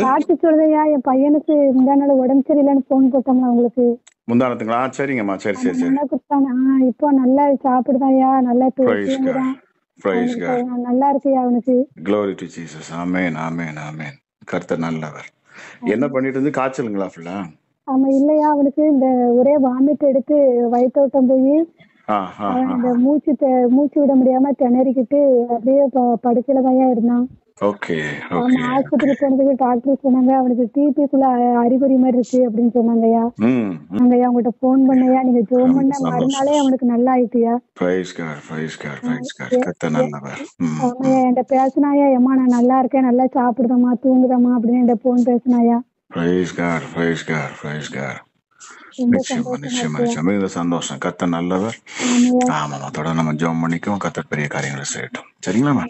சாட்சி சொல்றதையா, என் பையனுக்கு முந்தா நாள் உடம்பு சரியில்லைன்னு போன் போட்டோம்ல உங்களுக்கு. முந்தானத்துங்களா? சரிங்கம்மா, சரி சரி சரி. நல்லா கொடுத்தாங்க. இப்போ நல்லா சாப்பிடுதாயா, நல்லா Praise God. தூங்குறான். Praise அவனுக்கு God. நல்லா இருக்குயா அவனுக்கு. Glory to Jesus. ஆமென் ஆமென் ஆமென். கர்த்தர் நல்லவர். என்ன பண்ணிட்டு இருந்து காய்ச்சலுங்களா ஃபுல்லா? ஆமா இல்லையா, அவனுக்கு இந்த ஒரே வாமிட் எடுத்து வயிற்றோட்டம் போய் அவன் இந்த மூச்சு விட முடியாம திணறிக்கிட்டு அப்படியே படுக்கையிலதாயா இருந்தான். ஓகே ஆமா, ஓகே. ஆஸ்பத்திரி போனதுக்கு டாக்டர் சொன்னாங்க அவனுக்கு டிபிக்குள்ள அறிகுறி மாதிரி இருக்கு அப்படின்னு சொன்னாங்கய்யா. நாங்கய்யா உங்ககிட்ட போன் பண்ணையா, நீங்க ஜோம் பண்ண மறுநாளே அவனுக்கு நல்லா ஆயிட்டியா. Praise God. Praise God. Praise God. கர்த்தர் நல்லவர். ஆமாய்யா, என்கிட்ட பேசினாயா, எம்மா நான் நல்லா இருக்கேன், நல்லா சாப்பிடுதம்மா தூங்குதம்மா அப்படின்னு என்கிட்ட phone பேசினாயா. Praise God. Praise God. Praise God. நிச்சயமா நிச்சயமா நிச்சயமா இந்த சந்தோஷம். கர்த்தர் நல்லவர். ஆமாமா, தொடர்ந்து நம்ம ஜெபம் பண்ணிக்குவோம். கர்த்தர் பெரிய காரியங்களை செய்யட்டும். சரிங்களா?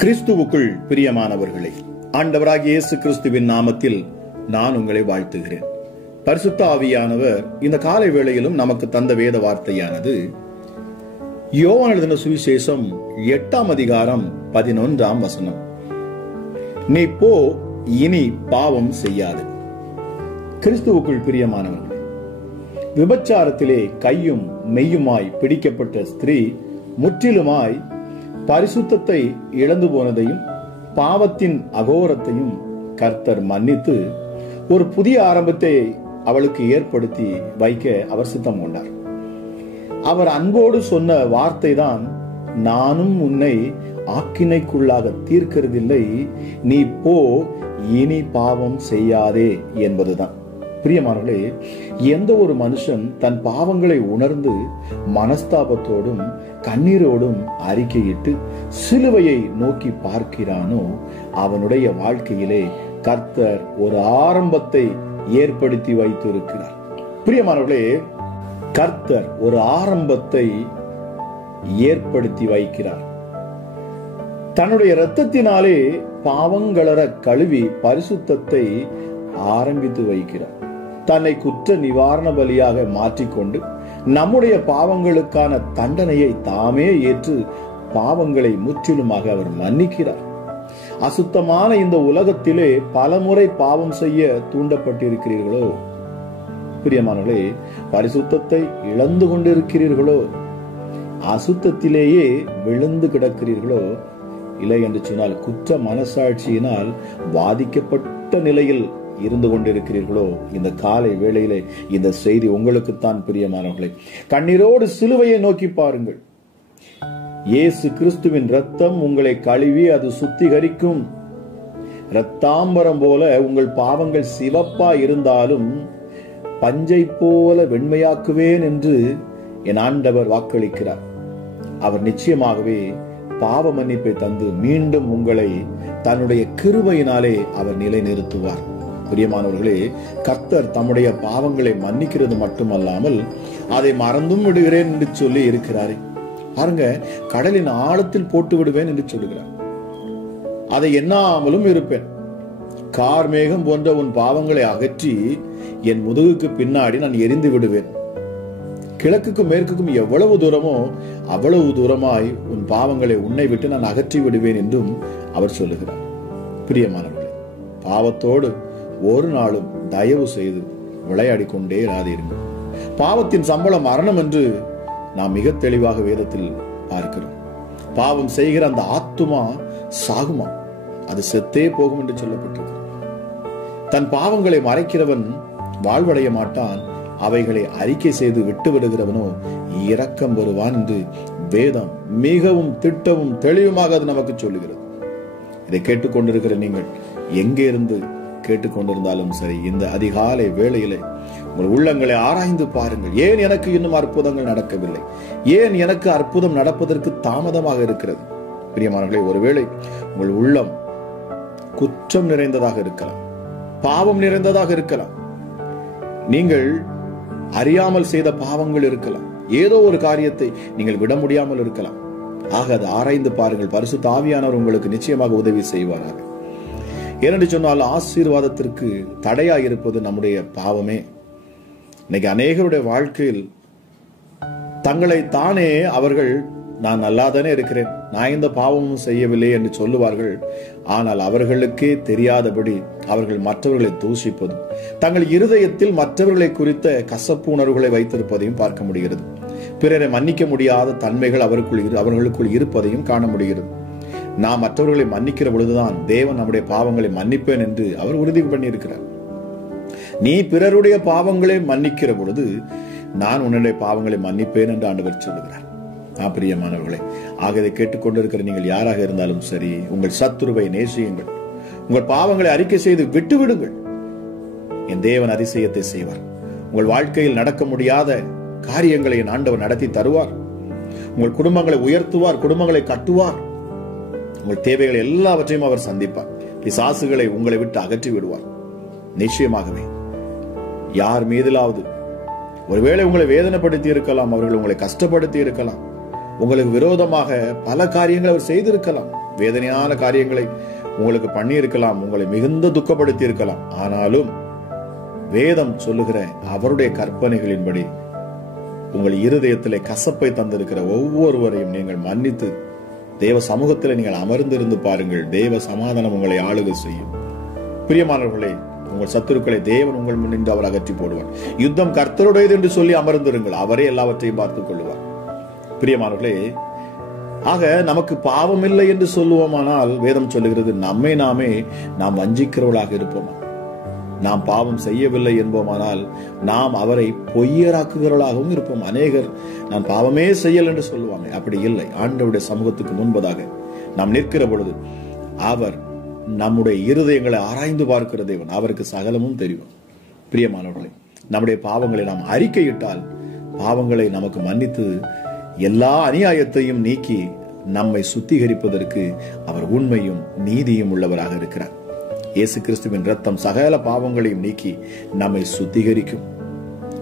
கிறிஸ்துவுக்குள் பிரியமானவர்களே, ஆண்டவராகிய இயேசு கிறிஸ்துவின் நாமத்தில் நான் உங்களை வாழ்த்துகிறேன். பரிசுத்த ஆவியானவர் இந்த காலை வேளையிலும் நமக்கு தந்த வேத வார்த்தையானது யோவான் எழுதின சுவிசேஷம் 8ஆம் அதிகாரம் 11ஆம் வசனம். நீ போ, இனி பாவம் செய்யாது. கிறிஸ்துவுக்குள் பிரியமானவர்களே, விபச்சாரத்திலே கையும் மெய்யுமாய் பிடிக்கப்பட்ட ஸ்திரீ முற்றிலுமாய் பரிசுத்தத்தை இழந்து போனதையும் பாவத்தின் அகோரத்தையும் கர்த்தர் மன்னித்து ஒரு புதிய ஆரம்பத்தை அவளுக்கு ஏற்படுத்தி வைக்க அவர் சித்தம் கொண்டார். அவர் அன்போடு சொன்ன வார்த்தை தான், நானும் உன்னை ஆக்கினைக்குள்ளாக தீர்க்கிறதில்லை, நீ போ, இனி பாவம் செய்யாதே என்பதுதான். பிரியமானவர்களே, எந்த ஒரு மனுஷன் தன் பாவங்களை உணர்ந்து மனஸ்தாபத்தோடும் கண்ணீரோடும் அறிக்கையிட்டு சிலுவையை நோக்கி பார்க்கிறானோ அவனுடைய வாழ்க்கையிலே கர்த்தர் ஒரு ஆரம்பத்தை ஏற்படுத்தி வைத்திருக்கிறார். பிரியமானவர்களே, கர்த்தர் ஒரு ஆரம்பத்தை ஏற்படுத்தி வைக்கிறார். தன்னுடைய இரத்தத்தினாலே பாவங்களற கழுவி பரிசுத்தத்தை ஆரம்பித்து வைக்கிறார். தன்னை குற்ற நிவாரண பலியாக மாற்றிக்கொண்டு நம்முடைய பாவங்களுக்கான தண்டனையை தாமே ஏற்று பாவங்களை முற்றிலுமாக அவர் மன்னிக்கிறார். அசுத்தமான இந்த உலகத்திலே பலமுறை பாவம் செய்ய தூண்டப்பட்டிருக்கிறீர்களோ? பிரியமானவர்களே, பரிசுத்தத்தை இழந்து கொண்டிருக்கிறீர்களோ? அசுத்தத்திலேயே விழுந்து கிடக்கிறீர்களோ? இல்லை என்று சொன்னால் குற்ற மனசாட்சியினால் பாதிக்கப்பட்ட நிலையில் இருந்து கொண்டிருக்கிறீர்களோ? இந்த காலை வேளையிலே இந்த செய்தி உங்களுக்குத்தான் பிரியமானவர்களே. கண்ணீரோடு சிலுவையை நோக்கி பாருங்கள். இயேசு கிறிஸ்துவின் இரத்தம் உங்களை கழுவி அது சுத்திகரிக்கும். இரத்தாம்பரம் போல உங்கள் பாவங்கள் சிவப்பா இருந்தாலும் பஞ்சை போல வெண்மையாக்குவேன் என்று என் ஆண்டவர் வாக்களிக்கிறார். அவர் நிச்சயமாகவே பாவ மன்னிப்பை தந்து மீண்டும் உங்களை தன்னுடைய கிருபையினாலே அவர் நிலைநிறுத்துவார். பிரியமானவர்களே, கர்த்தர் தம்முடைய பாவங்களை மன்னிக்கிறது மட்டுமல்லாமல் அதை மறந்தும் விடுகிறேன் என்று சொல்லி இருக்கிறாரே. பாருங்க, கடலின் ஆழத்தில் போட்டு விடுவேன் என்று சொல்லுகிறார். அதை எண்ணாமலும் இருப்பேன். கார்மேகம் போன்ற உன் பாவங்களை அகற்றி என் முதுகுக்கு பின்னாடி நான் எரிந்து விடுவேன். கிழக்குக்கும் மேற்குக்கும் எவ்வளவு தூரமோ அவ்வளவு தூரமாய் உன் பாவங்களை உன்னை விட்டு நான் அகற்றி விடுவேன் என்றும் அவர் சொல்லுகிறார். பிரியமானவர்களே, பாவத்தோடு ஒரு நாளும் தயவு செய்து விளையாடி கொண்டே இராதீர்கள். பாவத்தின் சம்பளம் மரணம் என்று நாம் மிக தெளிவாக வேதத்தில் பார்க்கிறோம். பாவம் செய்கிற அந்த ஆத்துமா சாகுமா? அது செத்தே போகும் என்று சொல்லப்பட்டிருக்கு. தன் பாவங்களை மறைக்கிறவன் வாழ்வடைய மாட்டான், அவைகளை அறிக்கை செய்து விட்டு விடுகிறவனோ இரக்கம் வருவான் என்று வேதம் மிகவும் திட்டமும் தெளிவுமாக அது நமக்கு சொல்லுகிறது. இதை கேட்டுக்கொண்டிருக்கிற நீங்கள் எங்கே இருந்து கேட்டுக்கொண்டிருந்தாலும் சரி, இந்த அதிகாலை வேளையிலே உங்கள் உள்ளங்களை ஆராய்ந்து பாருங்கள். ஏன் எனக்கு இன்னும் அற்புதங்கள் நடக்கவில்லை? ஏன் எனக்கு அற்புதம் நடப்பதற்கு தாமதமாக இருக்கிறது? பிரியமானவர்களே, ஒருவேளை உங்கள் உள்ளம் குற்றம் நிறைந்ததாக இருக்கலாம், பாவம் நிறைந்ததாக இருக்கலாம், நீங்கள் அறியாமல் செய்த பாவங்கள் இருக்கலாம், ஏதோ ஒரு காரியத்தை நீங்கள் விட முடியாமல் இருக்கலாம். ஆக அதை ஆராய்ந்து பாருங்கள். பரிசுத்த ஆவியானவர் உங்களுக்கு நிச்சயமாக உதவி செய்வாராக. ஏனென்று சொன்னால் ஆசீர்வாதத்திற்கு தடையாக இருப்பது நம்முடைய பாவமே. இன்னைக்கு அநேகருடைய வாழ்க்கையில் தங்களை தானே அவர்கள் நான் நல்லாதானே இருக்கிறேன், நான் இந்த பாவமும் செய்யவில்லை என்று சொல்லுவார்கள். ஆனால் அவர்களுக்கே தெரியாதபடி அவர்கள் மற்றவர்களை தூஷிப்பதும் தங்கள் இருதயத்தில் மற்றவர்களை குறித்த கசப்பு உணர்வுகளை வைத்திருப்பதையும் பார்க்க முடிகிறது. பிறரை மன்னிக்க முடியாத தன்மைகள் அவர்களுக்குள் இருப்பதையும் காண முடிகிறது. நாம் மற்றவர்களை மன்னிக்கிற பொழுதுதான் தேவன் நம்முடைய பாவங்களை மன்னிப்பேன் என்று அவர் உறுதி பண்ணியிருக்கிறார். நீ பிறருடைய பாவங்களை மன்னிக்கிற பொழுது நான் உன்னுடைய பாவங்களை மன்னிப்பேன் என்று ஆண்டவர் சொல்லுகிறார். பிரியமானவர்களே, ஆக இதை கேட்டுக்கொண்டிருக்கிற நீங்கள் யாராக இருந்தாலும் சரி, உங்கள் சத்துருவை நேசியுங்கள், உங்கள் பாவங்களை அறிக்கை செய்து விட்டுவிடுங்கள். என் தேவன் அதிசயத்தை செய்வார். உங்கள் வாழ்க்கையில் நடக்க முடியாத காரியங்களை என் ஆண்டவர் நடத்தி தருவார். உங்கள் குடும்பங்களை உயர்த்துவார், குடும்பங்களை கட்டுவார். உங்கள் தேவைகளை எல்லாவற்றையும் அவர் சந்திப்பார். பிசாசுகளை உங்களை விட்டு அகற்றி விடுவார். நிச்சயமாகவே யார் மீதிலாவது ஒருவேளை உங்களை வேதனைப்படுத்தி இருக்கலாம், அவர்கள் உங்களை கஷ்டப்படுத்தி இருக்கலாம், உங்களுக்கு விரோதமாக பல காரியங்களை அவர் செய்திருக்கலாம், வேதனையான காரியங்களை உங்களுக்கு பண்ணி இருக்கலாம், உங்களை மிகுந்த துக்கப்படுத்தி இருக்கலாம். ஆனாலும் வேதம் சொல்லுகிற அவருடைய கற்பனைகளின்படி உங்கள் இருதயத்திலே கசப்பை தந்திருக்கிற ஒவ்வொருவரையும் நீங்கள் மன்னித்து தேவ சமூகத்தில் நீங்கள் அமர்ந்திருந்து பாருங்கள். தேவ சமாதானம் உங்களை ஆளுகை செய்யும். பிரியமானவர்களே, உங்கள் சத்துருக்களை தேவன் உங்கள் முன்னின்று அவர் அகற்றி போடுவார். யுத்தம் கர்த்தருடையது என்று சொல்லி அமர்ந்திருங்கள், அவரே எல்லாவற்றையும் பார்த்துக் கொள்வார். பிரியமானவர்களே, ஆக நமக்கு பாவம் இல்லை என்று சொல்லுவோமானால் வேதம் சொல்லுகிறது நம்மை நாமே நாம் வஞ்சிக்கிறவர்களாக இருப்போமா? நாம் பாவம் செய்யவில்லை என்போமானால் நாம் அவரை பொய்யராக்குகிறவர்களாகவும் இருப்போம். அநேகர் நான் பாவமே செய்யல் என்று சொல்லுவாங்க. அப்படி இல்லை. ஆண்டவருடைய சமூகத்துக்கு முன்பதாக நாம் நிற்கிற பொழுது அவர் நம்முடைய இருதயங்களை ஆராய்ந்து பார்க்கிற தேவன். அவருக்கு சகலமும் தெரியும். பிரியமானவர்களே, நம்முடைய பாவங்களை நாம் அறிக்கையிட்டால் பாவங்களை நமக்கு மன்னித்து எல்லா அநியாயத்தையும் நீக்கி நம்மை சுத்திகரிப்பதற்கு அவர் உண்மையும் நீதியும் உள்ளவராக இருக்கிறார். இயேசு கிறிஸ்துவின் ரத்தம் சகல பாவங்களையும் நீக்கி நம்மை சுத்திகரிக்கும்.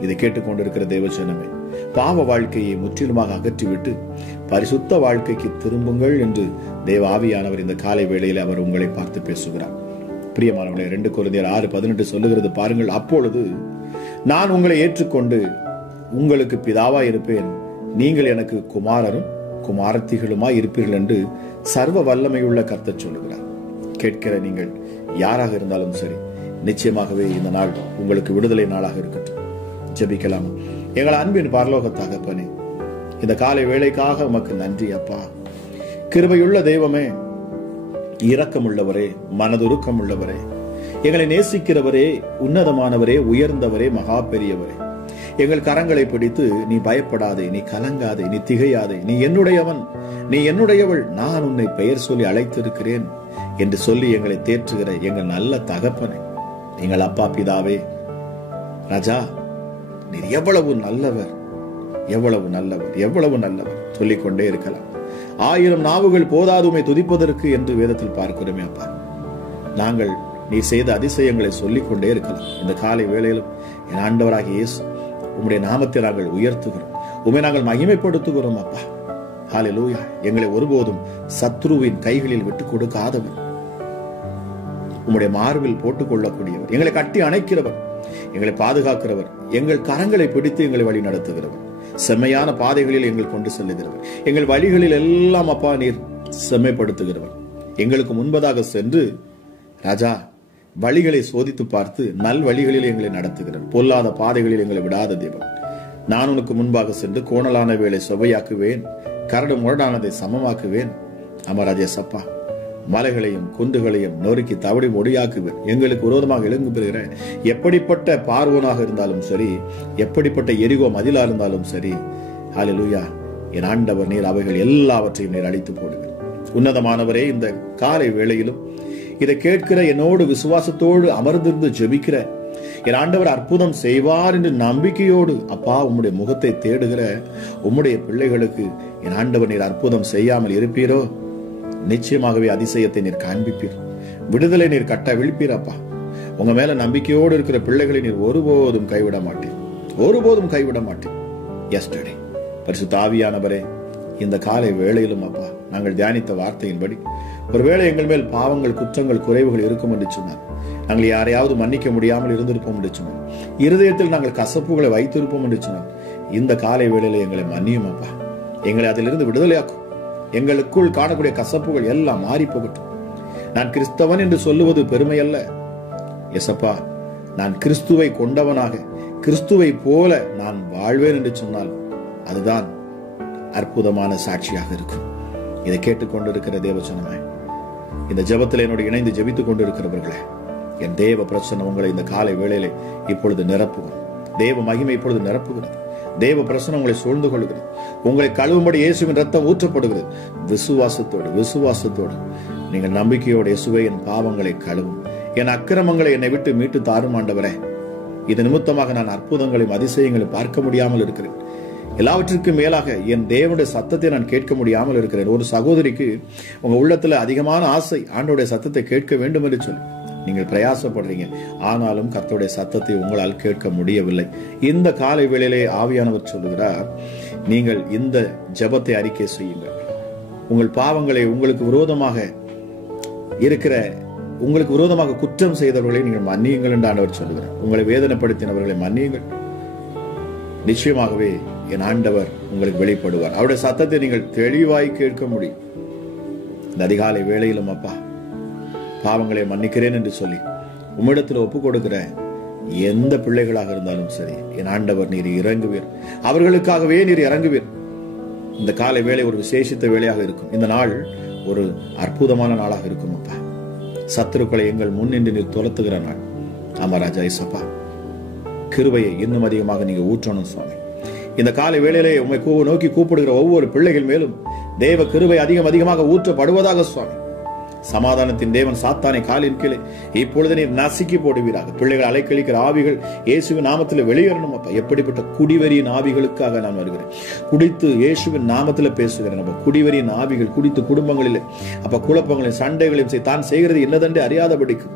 இதை கேட்டுக்கொண்டிருக்கிற தேவஜனமே, பாவ வாழ்க்கையை முற்றிலுமாக அகற்றிவிட்டு பரிசுத்த வாழ்க்கைக்கு திரும்புங்கள் என்று தேவ ஆவியானவர் இந்த காலை வேளையில் அவர் உங்களை பார்த்து பேசுகிறார். பிரியமானவர்களே, 2 கொரிந்தியர் 6:18 சொல்லுகிறது பாருங்கள். அப்பொழுது நான் உங்களை ஏற்றுக்கொண்டு உங்களுக்கு பிதாவாய் இருப்பேன், நீங்கள் எனக்கு குமாரரும் குமாரத்திகளுமாய் இருப்பீர்கள் என்று சர்வ வல்லமையுள்ள கர்த்தர் சொல்லுகிறார். கேட்கிற நீங்கள் யாராக இருந்தாலும் சரி, நிச்சயமாகவே இந்த நாள் உங்களுக்கு விடுதலை நாளாக இருக்கட்டும். ஜெபிக்கலாம். எங்கள் அன்பின் பரலோக தகப்பனே, இந்த காலை வேளைக்காக உமக்கு நன்றி அப்பா. கிருபையுள்ள தெய்வமே, இரக்கமுள்ளவரே, மனதுருக்கம் உள்ளவரே, எங்களை நேசிக்கிறவரே, உன்னதமானவரே, உயர்ந்தவரே, மகா பெரியவரே, எங்கள் கரங்களை பிடித்து நீ பயப்படாதே, நீ கலங்காதே, நீ திகையாதே, நீ என்னுடையவன், நீ என்னுடையவள், நான் உன்னை பெயர் சொல்லி அழைத்திருக்கிறேன் என்று சொல்லி எங்களை தேற்றுகிற எங்கள் நல்ல தகப்பனே, எங்கள் அப்பா பிதாவே, ராஜா, நீர் எவ்வளவு நல்லவர், எவ்வளவு நல்லவர், எவ்வளவு நல்லவர் சொல்லிக்கொண்டே இருக்கலாம். 1000 நாவுகள் போதாதுமை துதிப்பதற்கு என்று வேதத்தில் பார்க்கிறோமே அப்பா. நாங்கள் நீ செய்த அதிசயங்களை சொல்லிக்கொண்டே இருக்கலாம். இந்த காலை வேளையிலும் என் ஆண்டவராகிய இயேசு உம்முடைய நாமத்தை நாங்கள் உயர்த்துகிறோம், உம்மை நாங்கள் மகிமைப்படுத்துகிறோம் அப்பா. ஹல்லேலூயா. எங்களை ஒருபோதும் சத்ருவின் கைகளில் விட்டுக் கொடுக்காதவர், உம்முடைய மார்பில் போட்டுக் கொள்ளக்கூடியவர், எங்களை கட்டி அணைக்கிறவர், எங்களை பாதுகாக்கிறவர், எங்கள் கரங்களை பிடித்து எங்களை வழி நடத்துகிறவர், செம்மையான பாதைகளில் எங்கள் கொண்டு செல்லுகிறவர், எங்கள் வழிகளில் எல்லாம் அப்பா நீர் செம்மைப்படுத்துகிறவர், எங்களுக்கு முன்பதாக சென்று ராஜா வழிகளை சோதித்து பார்த்து நல் வழிகளில் எங்களை நடத்துகிறவர், பொல்லாத பாதைகளில் எங்களை விடாத தேவன். நான் உனக்கு முன்பாக சென்று கோணலான வேலை செவ்வையாக்குவேன், கரடு முரடானதை சமமாக்குவேன். அமராஜே சப்பா, மலைகளையும் குன்றுகளையும் நொறுக்கி தவடி மொழியாக்குவேன். எங்களுக்கு விரோதமாக எழுந்து பெறுகிற எப்படிப்பட்ட பார்வோனாக இருந்தாலும் சரி, எப்படிப்பட்ட எரிகோ மதிலா இருந்தாலும் சரி, ஹல்லேலூயா, என் ஆண்டவர் நீர் அவைகள் எல்லாவற்றையும் நீர் அழித்து போடுங்கள். உன்னதமானவரே, இந்த காலை வேளையிலும் இதை கேட்கிற என்னோடு விசுவாசத்தோடு அமர்ந்திருந்து ஜெபிக்கிற என் ஆண்டவர் அற்புதம் செய்வார் என்று நம்பிக்கையோடு அப்பா உம்முடைய முகத்தை தேடுகிற உம்முடைய பிள்ளைகளுக்கு என் ஆண்டவர் நீர் அற்புதம் செய்யாமல் இருப்பீரோ? நிச்சயமாகவே அதிசயத்தை நீர் காண்பிப்பீர், விடுதலை நீர் கட்ட விழிப்பீர் அப்பா. உங்க மேல நம்பிக்கையோடு இருக்கிற பிள்ளைகளை நீர் ஒருபோதும் கைவிட மாட்டேன், ஒருபோதும் கைவிட மாட்டேன். எஸ்டர்டே பரிசுத்த ஆவியானவரே, இந்த காலை வேளையிலும் அப்பா நாங்கள் தியானித்த வார்த்தையின்படி ஒருவேளை எங்கள் மேல் பாவங்கள், குற்றங்கள், குறைவுகள் இருக்கும் என்று சொன்னார். நாங்கள் யாரையாவது மன்னிக்க முடியாமல் இருந்திருப்போம் என்று சொன்னார். இருதயத்தில் நாங்கள் கசப்புகளை வைத்திருப்போம் என்று சொன்னார். இந்த காலை வேளையில எங்களை மன்னியும் அப்பா, எங்களை அதிலிருந்து விடுதலையாக்கும். எங்களுக்குள் காணக்கூடிய கசப்புகள் எல்லாம் மாறி போகட்டும். நான் கிறிஸ்தவன் என்று சொல்லுவது பெருமை அல்ல எசப்பா. நான் கிறிஸ்துவை கொண்டவனாக கிறிஸ்துவை போல நான் வாழ்வேன் என்று சொன்னால் அதுதான் அற்புதமான சாட்சியாக இருக்கும். இதை கேட்டுக்கொண்டிருக்கிற தேவசனமே, இந்த ஜெபத்தில் என்னோடு இணைந்து ஜெபித்துக் கொண்டிருக்கிறவர்களே, என் தேவ பிரசன்னம் உங்களை இந்த காலை வேளையிலே இப்பொழுது நிரப்புகிறோம். தேவ மகிமை இப்பொழுது நிரப்புகிறது. தேவ பிரசன்னம் உங்களை சூழ்ந்து கொள்கிறது. உங்களை கழுவும்படி இயேசுவின் ரத்தம் ஊற்றப்படுகிறது. விசுவாசத்தோடு நீங்கள் நம்பிக்கையோடு, இயேசுவே என் பாவங்களை கழுவும், என் அக்கிரமங்களை என்னை விட்டு மீட்டு தாரும் ஆண்டவரே. இது நிமித்தமாக நான் அற்புதங்களையும் அதிசயங்களையும் பார்க்க முடியாமல் இருக்கிறேன். எல்லாவற்றிற்கும் மேலாக என் தேவனுடைய சத்தத்தை நான் கேட்க முடியாமல் இருக்கிறேன். ஒரு சகோதரிக்கு உங்க உள்ளத்துல அதிகமான ஆசை, ஆண்டோடைய சத்தத்தை கேட்க வேண்டும் என்று சொல்லி நீங்கள் பிரயாசப்படுறீங்க. ஆனாலும் கர்த்தருடைய சத்தத்தை உங்களால் கேட்க முடியவில்லை. இந்த காலை வேளையிலே ஆவியானவர் சொல்லுகிறார், நீங்கள் இந்த ஜெபத்தை அறிக்கை செய்யுங்கள். உங்கள் பாவங்களை, உங்களுக்கு விரோதமாக குற்றம் செய்தவர்களை நீங்கள் மன்னியுங்கள் என்று ஆண்டவர் சொல்லுகிறார். உங்களை வேதனைப்படுத்தினவர்களை மன்னியுங்கள். நிச்சயமாகவே என் ஆண்டவர் உங்களுக்கு வெளிப்படுவார். அவருடைய சத்தத்தை நீங்கள் தெளிவாய் கேட்க முடியும். இந்த அதிகாலை வேளையிலும் அப்பா, பாவங்களை மன்னிக்கிறேன் என்று சொல்லி உம்மிடத்தில் ஒப்புக் கொடுக்கிற எந்த பிள்ளைகளாக இருந்தாலும் சரி, என் ஆண்டவர் நீர் இறங்குவீர். அவர்களுக்காகவே நீர் இறங்குவீர். இந்த காலை வேளை ஒரு விசேஷித்த வேளையாக இருக்கும். இந்த நாள் ஒரு அற்புதமான நாளாக இருக்கும் அப்பா. சத்துருக்களை எங்கள் முன்னின்று நீர் துரத்துகிற நாள். ஆமா ராஜா இயேசப்பா, கிருபையை இன்னும் அதிகமாக நீங்க ஊற்றணும் சுவாமி. இந்த காலை வேளையிலே உம்மை நோக்கி கூப்பிடுகிற ஒவ்வொரு பிள்ளைகள் மேலும் தேவ கிருபை அதிகமாக ஊற்றப்படுவதாக சுவாமி. சமாதானத்தின் தேவன் சாத்தானை காலின் கீழே இப்பொழுது நீர் நசுக்கி போடுவீராக. பிள்ளைகள் அலைக்கழிக்கிற ஆவிகள் இயேசுவின் நாமத்தில் வெளியேறணும் அப்பா. எப்படிப்பட்ட குடிவரியின் ஆவிகளுக்காக நான் வருகிறேன். குடித்து இயேசுவின் நாமத்தில் பேசுகிறேன் அப்ப. குடிவரியின் ஆவிகள் குடித்து குடும்பங்களில் அப்ப குழப்பங்களையும் சண்டைகளையும் தான் செய்கிறது என்னதென்று அறியாதபடிக்கு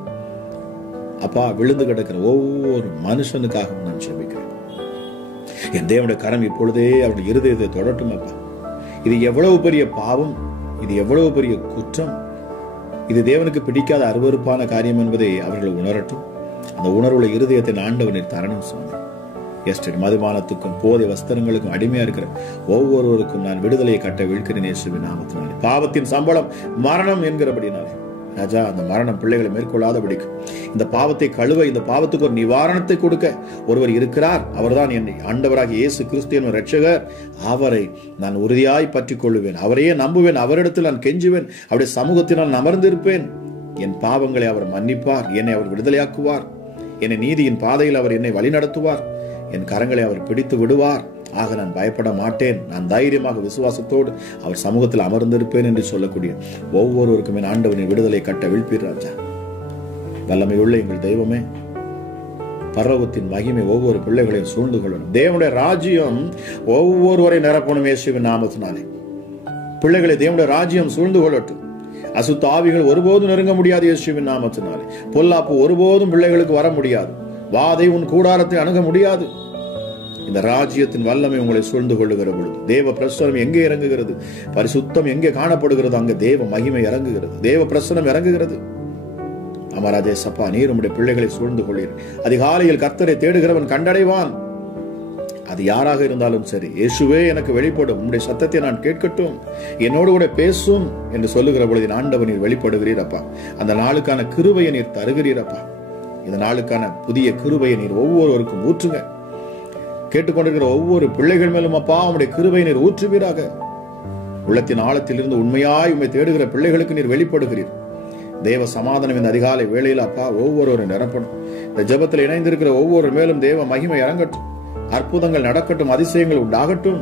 அப்பா விழுந்து கிடக்கிற ஒவ்வொரு மனுஷனுக்காகவும் நான் ஜெபிக்கிறேன். என் தேவனுடைய கரம் இப்பொழுதே அவருடைய இருதயத்தை தொடட்டும் அப்பா. இது எவ்வளவு பெரிய பாவம், இது எவ்வளவு பெரிய குற்றம், இது தேவனுக்கு பிடிக்காத அருவருப்பான காரியம் என்பதை அவர்கள் உணரட்டும். அந்த உணர்வுள்ள இருதயத்தை ஆண்டவனின் தரணும் சுவாமி. எஸ்டேட் மதுபானத்துக்கும் போதை வஸ்திரங்களுக்கும் அடிமையா இருக்கிற ஒவ்வொருவருக்கும் நான் விடுதலையை கட்ட விழுக்கிறேன் இயேசுவின் நாமத்தினாலே. பாவத்தின் சம்பளம் மரணம் என்கிறபடினாலே ராஜா, அந்த மரணம் பிள்ளைகளை மேற்கொள்ளாதபடிக்கு இந்த பாவத்தை கழுவ, இந்த பாவத்துக்கு ஒரு நிவாரணத்தை கொடுக்க ஒருவர் இருக்கிறார். அவர்தான் என்னை ஆண்டவராகிய இயேசு கிறிஸ்து என் இரட்சகர். அவரை நான் உறுதியாய் பற்றி கொள்ளுவேன். அவரையே நம்புவேன். அவரிடத்தில் நான் கெஞ்சுவேன். அவருடைய சமூகத்தில் நான் அமர்ந்திருப்பேன். என் பாவங்களை அவர் மன்னிப்பார். என்னை அவர் விடுதலையாக்குவார். என்னை நீதியின் பாதையில் அவர் என்னை வழிநடத்துவார். என் கரங்களை அவர் பிடித்து விடுவார். ஆக நான் பயப்பட மாட்டேன். நான் தைரியமாக விசுவாசத்தோடு அவர் சமூகத்தில் அமர்ந்திருப்பேன் என்று சொல்லக்கூடிய ஒவ்வொருவருக்கும் என் ஆண்டவனின் விடுதலை கட்ட விழ்ப்பீர் ராஜா. வல்லமையுள்ள எங்கள் தெய்வமே, பரலோகத்தின் மகிமை ஒவ்வொரு பிள்ளைகளையும் சூழ்ந்து கொள்ளணும். தேவனுடைய ராஜ்யம் ஒவ்வொருவரை நிரப்பணும் இயேசுவின் நாமத்தினாலே. பிள்ளைகளை தேவனுடைய ராஜ்யம் சூழ்ந்து கொள்ளட்டும். அசுத்த ஆவிகள் ஒருபோதும் நெருங்க முடியாது இயேசுவின் நாமத்தினாலே. பொல்லாப்பு ஒருபோதும் பிள்ளைகளுக்கு வர முடியாது. வாதை உன் கூடாரத்தை அணுக முடியாது. இந்த ராஜ்யத்தின் வல்லமை உங்களை சூழ்ந்து கொள்ளுகிற பொழுது தேவ பிரசனம் எங்கே இறங்குகிறது, பரிசுத்தம் எங்கே காணப்படுகிறது, அங்க தேவ மகிமை இறங்குகிறது, தேவ பிரசனம் இறங்குகிறது. அமராஜே சப்பா, நீர் உம்முடைய பிள்ளைகளை சூழ்ந்து கொள்ளீர். அதிகாலையில் கர்த்தரை தேடுகிறவன் கண்டடைவான். அது யாராக இருந்தாலும் சரி, இயேசுவே எனக்கு வெளிப்படும், உம்முடைய சத்தத்தை நான் கேட்கட்டும், என்னோடு கூட பேசும் என்று சொல்லுகிற பொழுது ஆண்டவர் நீர் வெளிப்படுகிறீர் அப்பா. அந்த நாளுக்கான கிருபையை நீர் தருகிறீர் அப்பா. இந்த நாளுக்கான புதிய கிருபையை நீர் ஒவ்வொருவருக்கும் ஊற்றுங்க. கேட்டுக்கொண்டிருக்கிற ஒவ்வொரு பிள்ளைகள் மேலும் அப்பா உம்முடைய கிருபையை நீர் ஊற்றுவீராக. உள்ளத்தின் ஆழத்தில் இருந்து உண்மையாய் உம்மை தேடுகிற பிள்ளைகளுக்கு நீர் வெளிப்படுகிறீர். தேவ சமாதானம் இந்த அதிகாலை வேளையில் அப்பா ஒவ்வொருவரும் நிரப்படும். இந்த ஜெபத்தில் இணைந்திருக்கிற ஒவ்வொரு மேலும் தேவ மகிமை இறங்கட்டும். அற்புதங்கள் நடக்கட்டும். அதிசயங்கள் உண்டாகட்டும்.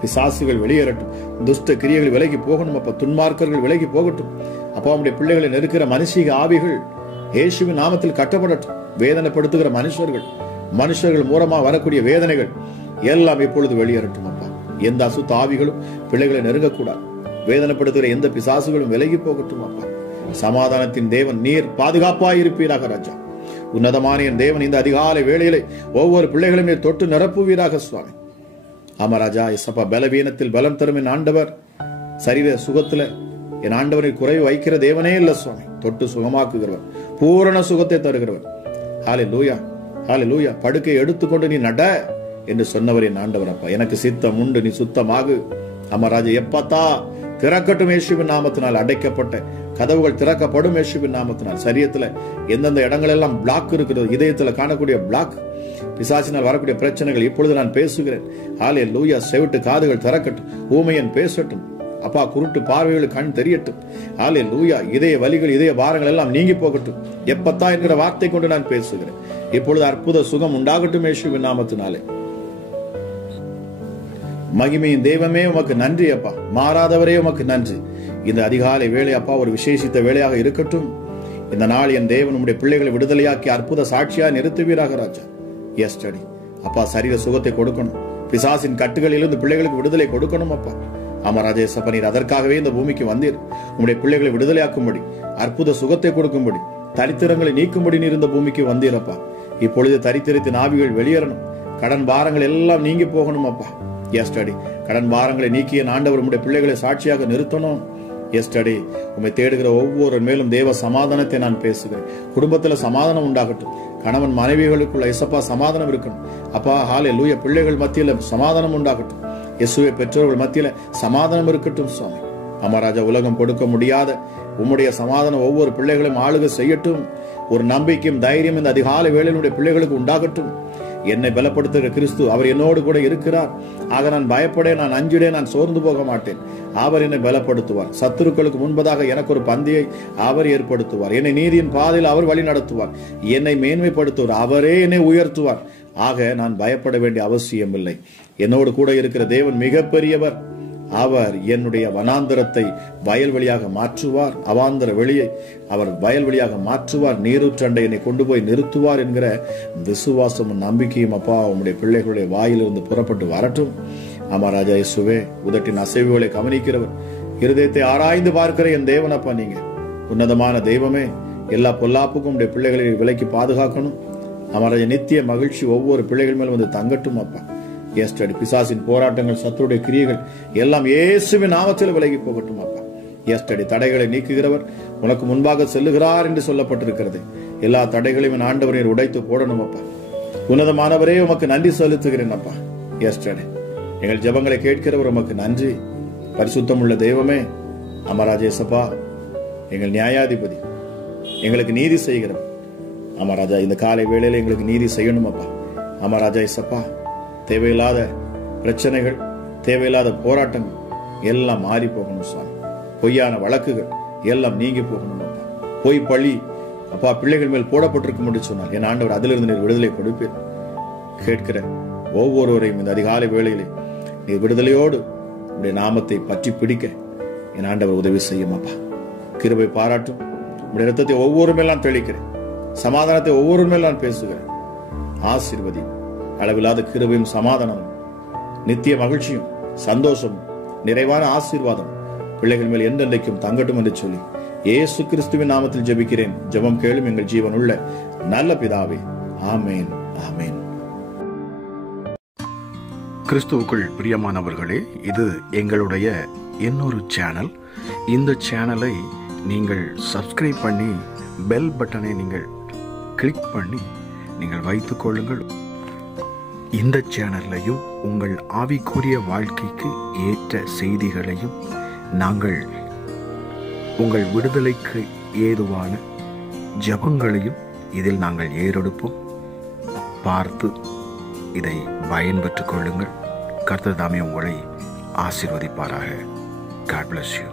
பிசாசுகள் வெளியேறட்டும். துஷ்ட கிரியைகள் விலகி போகணும் அப்பா. துன்மார்க்கர்கள் விலகி போகட்டும் அப்பா. உம்முடைய பிள்ளைகளை நெருக்கிற மனுஷிக ஆவிகள் இயேசுவின் நாமத்தில் கட்டப்படட்டும். வேதனைப்படுத்துகிற மனுஷர்கள் மூலமா வரக்கூடிய வேதனைகள் எல்லாம் இப்பொழுது வெளியேறட்டும் அப்பா. எந்த அசுத்த ஆவிகளும் பிள்ளைகளை நெருங்கக்கூடாது. வேதனைப்படுத்துகிற எந்த பிசாசுகளும் விலகி போகட்டும் அப்பா. சமாதானத்தின் தேவன் நீர் பாதுகாப்பாயிருப்பீராக ராஜா. உன்னதமான என் தேவன் இந்த அதிகாலை வேளையிலே ஒவ்வொரு பிள்ளைகளையும் நீர் தொட்டு நிரப்புவீராக சுவாமி. ஆமராஜா இசப்பா, பலவீனத்தில் பலம் தரும் என் ஆண்டவர், சரீர சுகத்துல என் ஆண்டவரை குறைவு வைக்கிற தேவனே இல்ல சுவாமி. தொட்டு சுகமாக்குகிறவர், பூரண சுகத்தை தருகிறவர். ஹல்லேலூயா, ஹல்லேலூயா. படுக்கை எடுத்துக்கொண்டு நீ நட என்று சொன்னவர் என் ஆண்டவர் அப்பா. எனக்கு சித்தம் உண்டு, நீ சுத்தமாகு. அமராஜா எப்பத்தா திறக்கட்டும் இயேசுவின் நாமத்தினால். அடைக்கப்பட்ட கதவுகள் திறக்கப்படும் இயேசுவின் நாமத்தினால். சரீரத்துல எந்தெந்த இடங்கள் எல்லாம் பிளாக் இருக்கிறது, இதயத்துல காணக்கூடிய பிளாக், பிசாசினால் வரக்கூடிய பிரச்சனைகள் இப்பொழுது நான் பேசுகிறேன். ஹல்லேலூயா. செவிட்டு காதுகள் திறக்கட்டும், ஊமையன் பேசட்டும் அப்பா, குருட்டு பார்வைகள் கண் தெரியட்டும். ஹல்லேலூயா. இதய வலிகள், இதய பாரங்கள் எல்லாம் நீங்கி போகட்டும். எப்பத்தா என்கிற வார்த்தை கொண்டு நான் பேசுகிறேன். இப்பொழுது அற்புத சுகம் உண்டாகட்டும் இயேசுவின் நாமத்தினாலே. மகிமையின் தெய்வமே உமக்கு நன்றி அப்பா, மாறாதவரே உமக்கு நன்றி. இந்த அதிகாலை வேளை அப்பா ஒரு விசேஷித்த வேளையாக இருக்கட்டும். இந்த நாள் என் தேவன் உம்முடைய பிள்ளைகளை விடுதலையாக்கி அற்புத சாட்சியா நிறுத்துவீராக ராஜா. Yes daddy. அப்பா சரீர சுகத்தை கொடுக்கணும், பிசாசின் கட்டுகளிலிருந்து பிள்ளைகளுக்கு விடுதலை கொடுக்கணும் அப்பா. ஆமா ராஜேசப்பா, நீர் அதற்காகவே இந்த பூமிக்கு வந்தீர். உம்முடைய பிள்ளைகளை விடுதலையாக்கும்படி, அற்புத சுகத்தை கொடுக்கும்படி, தரித்திரங்களை நீக்கும்படி நீர் இந்த பூமிக்கு வந்தீரப்பா. இப்பொழுது தரித்திரத்தின் ஆவிகள் வெளியேறணும், கடன் பாரங்கள் எல்லாம் நீங்கி போகணும் அப்பா. Yes daddy. கடன் பாரங்களை நீக்கிய ஆண்டவர் உம்முடைய பிள்ளைகளை சாட்சியாக நிறுத்தணும். Yes daddy. உம்மை தேடுகிற ஒவ்வொரு மேலும் தேவ சமாதானத்தை நான் பேசுகிறேன். குடும்பத்துல சமாதானம் உண்டாகட்டும், கணவன் மனைவிகளுக்குள்ள இசப்பா சமாதானம் இருக்கணும் அப்பா. ஹல்லேலூயா. பிள்ளைகள் மத்தியில சமாதானம் உண்டாகட்டும். இயேசுவை பெற்றோர்கள் மத்தியில சமாதானம் இருக்கட்டும் சுவாமி. அமராஜா, உலகம் கொடுக்க முடியாத உம்முடைய சமாதானம் ஒவ்வொரு பிள்ளைகளையும் ஆளுகை செய்யட்டும். ஒரு நம்பிக்கையும் தைரியம் இந்த அதிகாலை வேளையினுடைய பிள்ளைகளுக்கு உண்டாகட்டும். என்னை பலப்படுத்துகிற கிறிஸ்து அவர் என்னோடு கூட இருக்கிறார். ஆக நான் பயப்படேன், நான் அஞ்சிடேன், நான் சோர்ந்து போக மாட்டேன். அவர் என்னை பலப்படுத்துவார். சத்துருக்களுக்கு முன்பதாக எனக்கு ஒரு பந்தியை அவர் ஏற்படுத்துவார். என்னை நீதியின் பாதையில் அவர் வழி நடத்துவார். என்னை மேன்மைப்படுத்துவார். அவரே என்னை உயர்த்துவார். ஆக நான் பயப்பட வேண்டிய அவசியம் இல்லை. என்னோடு கூட இருக்கிற தேவன் மிகப்பெரியவர். அவர் என்னுடைய வனாந்தரத்தை வயல்வெளியாக மாற்றுவார், அவாந்தர வெளியை அவர் வயல்வெளியாக மாற்றுவார், நீரூற்றண்டை என்னை கொண்டு போய் நிறுத்துவார் என்கிற விசுவாசமும் நம்பிக்கையும் அப்பா உம்முடைய பிள்ளைகளுடைய வாயிலிருந்து புறப்பட்டு வரட்டும். ஆமா ராஜா இயேசுவே, உதட்டின் அசைவுகளை கவனிக்கிறவர், இருதயத்தை ஆராய்ந்து பார்க்கிற என் தேவன் அப்பா, நீங்க உன்னதமான தெய்வமே. எல்லா பொல்லாப்புக்கும் உடைய பிள்ளைகளை விலக்கி பாதுகாக்கணும். அமராஜா, நித்திய மகிழ்ச்சி ஒவ்வொரு பிள்ளைகள் மேலும் வந்து தங்கட்டும் அப்பா. Yes daddy. பிசாசின் போராட்டங்கள், சத்துருடைய கிரியைகள் எல்லாம் இயேசுவின் நாமத்தில் விலகி போகட்டும் அப்பா. Yes daddy. தடைகளை நீக்குகிறவர் உனக்கு முன்பாக செல்லுகிறார் என்று சொல்லப்பட்டிருக்கிறது. எல்லா தடைகளையும் ஆண்டவரை உடைத்து போடணும் அப்பா. உன்னதமானவரே உமக்கு நன்றி செலுத்துகிறேன் அப்பா. Yes daddy. எங்கள் ஜெபங்களை கேட்கிறவர் உமக்கு நன்றி. பரிசுத்தம் உள்ள தெய்வமே, அமராஜேசப்பா, எங்கள் நியாயாதிபதி, எங்களுக்கு நீதி செய்கிறவர். அமராஜா, இந்த காலை வேளையில எங்களுக்கு நீதி செய்யணும் அப்பா. அமராஜா இசப்பா, தேவையில்லாத பிரச்சனைகள், தேவையில்லாத போராட்டங்கள் எல்லாம் மாறி போகணும் சுவாமி. பொய்யான வழக்குகள் எல்லாம் நீங்கி போகணும் அப்பா. பொய் பழி அப்பா பிள்ளைகள் மேல் போடப்பட்டிருக்கும் என்று சொன்னார். என் ஆண்டவர் அதிலிருந்து நீர் விடுதலை கொடுப்பீர். கேட்கிற ஒவ்வொருவரையும் இந்த அதிகாலை வேளையிலே நீர் விடுதலையோடு உடைய நாமத்தை பற்றி பிடிக்க என் ஆண்டவர் உதவி செய்யும் அப்பா. கிருபை பாராட்டும். உடைய ரத்தத்தை ஒவ்வொரு மேல் தெளிக்கிறேன். சமாதானத்தை ஒவ்வொரு மேல் நான் பேசுகிறேன். ஆசீர்வதி. அளவில்லாத கிருபையும் சமாதானமும், நித்திய மகிழ்ச்சியும் சந்தோஷமும் நிறைவான ஆசீர்வாதம் பிள்ளைகள் மேல் என்றென்றைக்கும் தங்கட்டும் என்று சொல்லி இயேசு கிறிஸ்துவின் நாமத்தில் ஜெபிக்கிறேன். ஜெபம் கேளும் எங்கள் ஜீவனுள்ள நல்ல பிதாவே. ஆமேன், ஆமேன். கிறிஸ்துவுக்குள் பிரியமானவர்களே, இது எங்களுடைய இன்னொரு சேனல். இந்த சேனலை நீங்கள் சப்ஸ்கிரைப் பண்ணி பெல் பட்டனை நீங்கள் கிளிக் பண்ணி நீங்கள் வைத்துக் கொள்ளுங்கள். இந்த சேனல்லையும் உங்கள் ஆவிக்குரிய வாழ்க்கைக்கு ஏற்ற செய்திகளையும் நாங்கள் உங்கள் விடுதலைக்கு ஏதுவான ஜெபங்களையும் இதில் நாங்கள் ஏறெடுப்போம். பார்த்து இதை பயன்பெற்றுக் கொள்ளுங்கள். கர்த்தர் தாமே உங்களை ஆசீர்வதிப்பாராக. God bless you.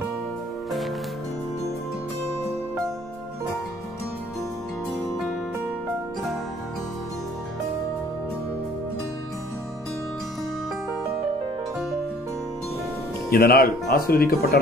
இந்த நாள் ஆசீர்வதிக்கப்பட்ட